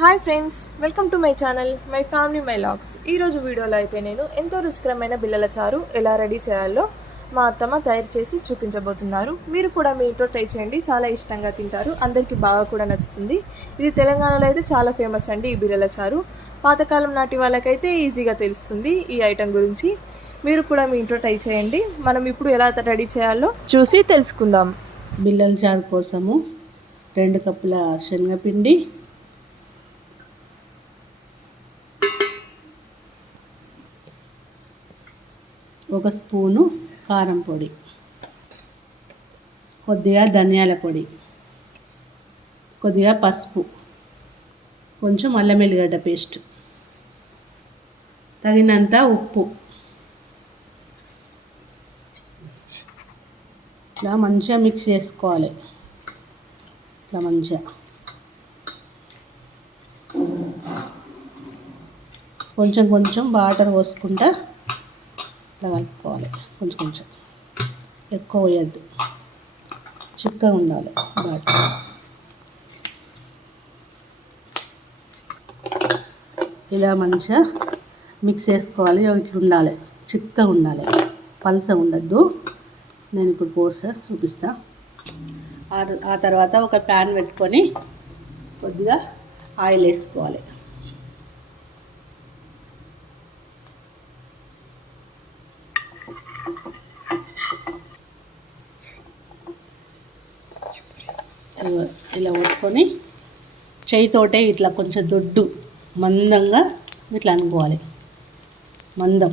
Hi friends welcome to my channel my family my logs ఈరోజు వీడియోలో అయితే నేను ఎంతో రుచికరమైన బిల్లల చారు ఎలా రెడీ చేయాలో మా అత్తమ్మ తయారు చేసి చూపించబోతున్నారు. మీరు కూడా మీ ఇంట్లో ట్రై చేయండి చాలా ఇష్టంగా తింటారు అందరికీ బాగా కూడా నచ్చుతుంది. ఇది తెలంగాణలో అయితే చాలా ఫేమస్ అండి ఈ బిల్లల చారు. పాతకాలం నాటి వాళ్ళకైతే ఈజీగా తెలుస్తుంది ఈ ఐటెం గురించి. మీరు కూడా మీ ఇంట్లో ట్రై చేయండి మనం ఇప్పుడు ఎలా రెడీ చేయాలో చూసి తెలుసుకుందాం. బిల్లల చారు కోసము రెండు కప్పుల శనగపిండి ఒక స్పూను కారం పొడి. కొద్దిగా ధనియాల పొడి. కొద్దిగా పసుపు. కొంచెం అల్లం వెల్లిగడ్డ పేస్ట్. తగినంత ఉప్పు. ఇట్లా మంచిగా మిక్స్ చేసుకోవాలి. ఇట్లా మంచిగా. కొంచెం కొంచెం వాటర్ పోసుకుంటా ఇట్లా కలుపుకోవాలి. కొంచెం కొంచెం. ఎక్కువ వేయద్దు. చిక్కగా ఉండాలి. వాటర్ ఇలా మంచిగా మిక్స్ చేసుకోవాలి. ఇట్లా ఉండాలి. చిక్కగా ఉండాలి. పలస ఉండద్దు. నేను ఇప్పుడు పోస్తా చూపిస్తా. ఆ తర్వాత ఒక ప్యాన్ పెట్టుకొని కొద్దిగా ఆయిల్ వేసుకోవాలి. ఇలా పట్టుకొని చేయితోటే ఇట్లా కొంచెం దొడ్డు మందంగా ఇట్లా అనుకోవాలి. మందం.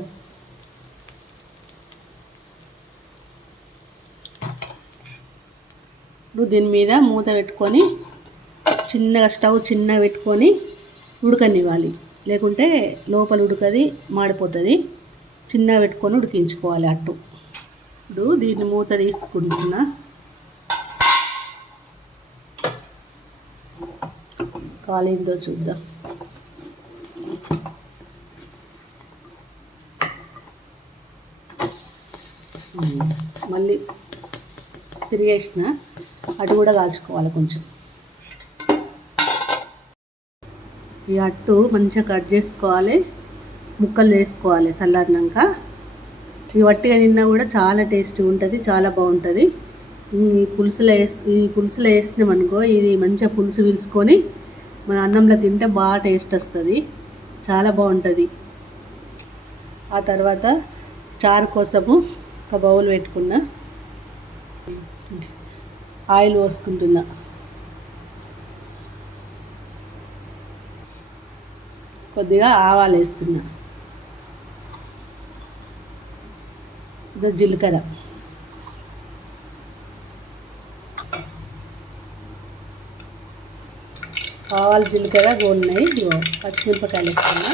ఇప్పుడు దీని మీద మూత పెట్టుకొని చిన్నగా స్టవ్ చిన్నగా పెట్టుకొని ఉడకనివ్వాలి. లేకుంటే లోపల ఉడకది మాడిపోతుంది. చిన్నగా పెట్టుకొని ఉడికించుకోవాలి అట్టు. ఇప్పుడు దీన్ని మూత తీసుకుంటున్నా. కాలిందో చూద్దాం. మళ్ళీ తిరిగేసిన. అటు కూడా కాల్చుకోవాలి కొంచెం. ఈ అట్టు మంచిగా కట్ చేసుకోవాలి. ముక్కలు వేసుకోవాలి చల్లారినాక ఈ వట్టిగా తిన్నా కూడా చాలా టేస్టీ ఉంటుంది చాలా బాగుంటుంది. ఈ పులుసులో వేసి ఈ పులుసులో వేసినాం అనుకో ఇది మంచిగా పులుసు పీల్చుకొని మన అన్నంలో తింటే బాగా టేస్ట్ వస్తుంది చాలా బాగుంటుంది. ఆ తర్వాత చారు కోసము ఒక బౌల్ పెట్టుకున్నా. ఆయిల్ పోసుకుంటున్నా. కొద్దిగా ఆవాలు వేస్తున్నా. ఇది జీలకర్ర ఆవాలు జీలకర్ర గోలున్నాయి పచ్చిమిరపకాయలు వేస్తున్నా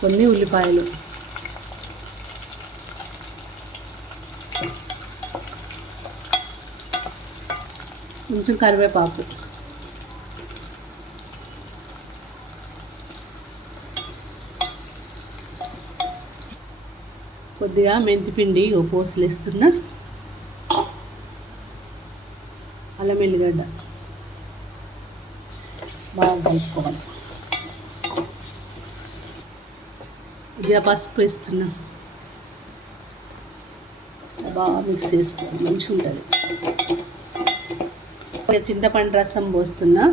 కొన్ని ఉల్లిపాయలు. కొంచెం కరివేపాకు. కొద్దిగా మెంతిపిండి ఓ పోసులు వేస్తున్నా అల్లం ఎల్లిగడ్డ బాగా కలుపుకోవాలి. ఇదిగా పసుపు వేస్తున్నా. బాగా మిక్స్ చేసుకోవాలి మంచిగా ఉంటుంది చింతపండు రసం పోస్తున్నా.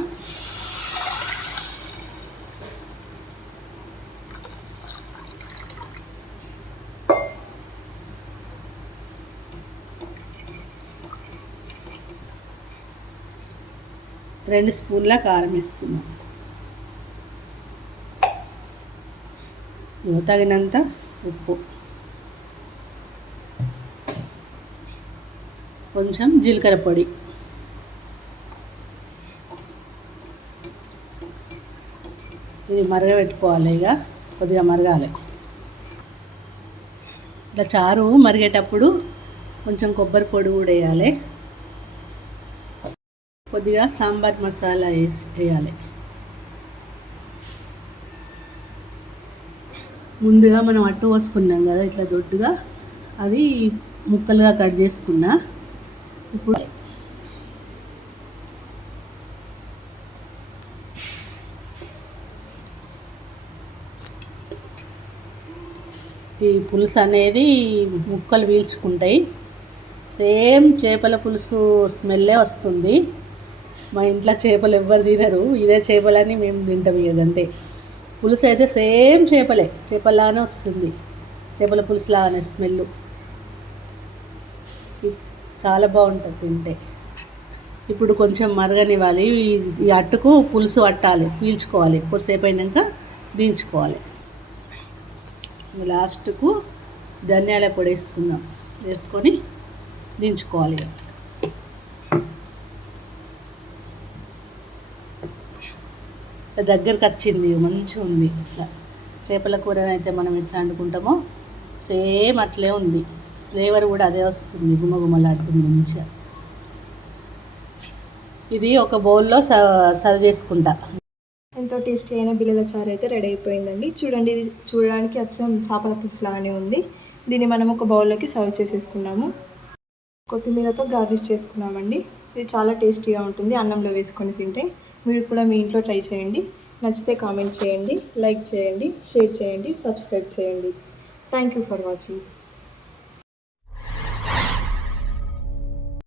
రెండు స్పూన్ల కారం వేస్తున్నా. తగినంత ఉప్పు. కొంచెం జీలకర్ర పొడి. ఇది మరగబెట్టుకోవాలి ఇక కొద్దిగా మరగాలి. ఇట్లా చారు మరిగేటప్పుడు కొంచెం కొబ్బరి పొడి కూడా వేయాలి. కొద్దిగా సాంబార్ మసాలా వేసి వేయాలి. ముందుగా మనం అట్టు పోసుకున్నాం కదా ఇట్లా దొడ్డుగా. అది ముక్కలుగా కట్ చేసుకున్నా. ఇప్పుడు ఈ పులుసు అనేది ముక్కలు పీల్చుకుంటాయి. సేమ్ చేపల పులుసు స్మెల్లే వస్తుంది. మా ఇంట్లో చేపలు ఎవ్వరు తినరు ఇదే చేపలని మేము తింటాం ఇక అంతే పులుసు అయితే సేమ్ చేపలే చేపలానే వస్తుంది. చేపల పులుసు లాగానే స్మెల్ చాలా బాగుంటుంది తింటే. ఇప్పుడు కొంచెం మరగనివ్వాలి ఈ- అట్టుకు పులుసు అట్టాలి పీల్చుకోవాలి. ఎక్కువసేపు అయినాక దించుకోవాలి. లాస్ట్కు ధనియాల పొడి వేసుకుందాం వేసుకొని దించుకోవాలి ఇక. ఇట్లా దగ్గరికి వచ్చింది మంచిగా ఉంది ఇట్లా చేపల కూరనైతే మనం ఎట్లా వండుకుంటామో సేమ్ అట్లే ఉంది. ఫ్లేవర్ కూడా అదే వస్తుంది గుమగుమలాడుతుంది మంచిగా. ఇది ఒక బౌల్లో సర్వ్ చేసుకుంటా. ఎంతో టేస్టీ అయిన బిల్లల చారు అయితే రెడీ అయిపోయిందండి. చూడండి ఇది చూడడానికి అచ్చం చేపల పులుసు లాగానే ఉంది. దీన్ని మనం ఒక బౌల్లోకి సర్వ్ చేసేసుకున్నాము. కొత్తిమీరతో గార్నిష్ చేసుకున్నామండి. ఇది చాలా టేస్టీగా ఉంటుంది అన్నంలో వేసుకొని తింటే. మీరు కూడా మీ ఇంట్లో ట్రై చేయండి. నచ్చితే కామెంట్ చేయండి లైక్ చేయండి షేర్ చేయండి సబ్స్క్రైబ్ చేయండి. Thank you for watching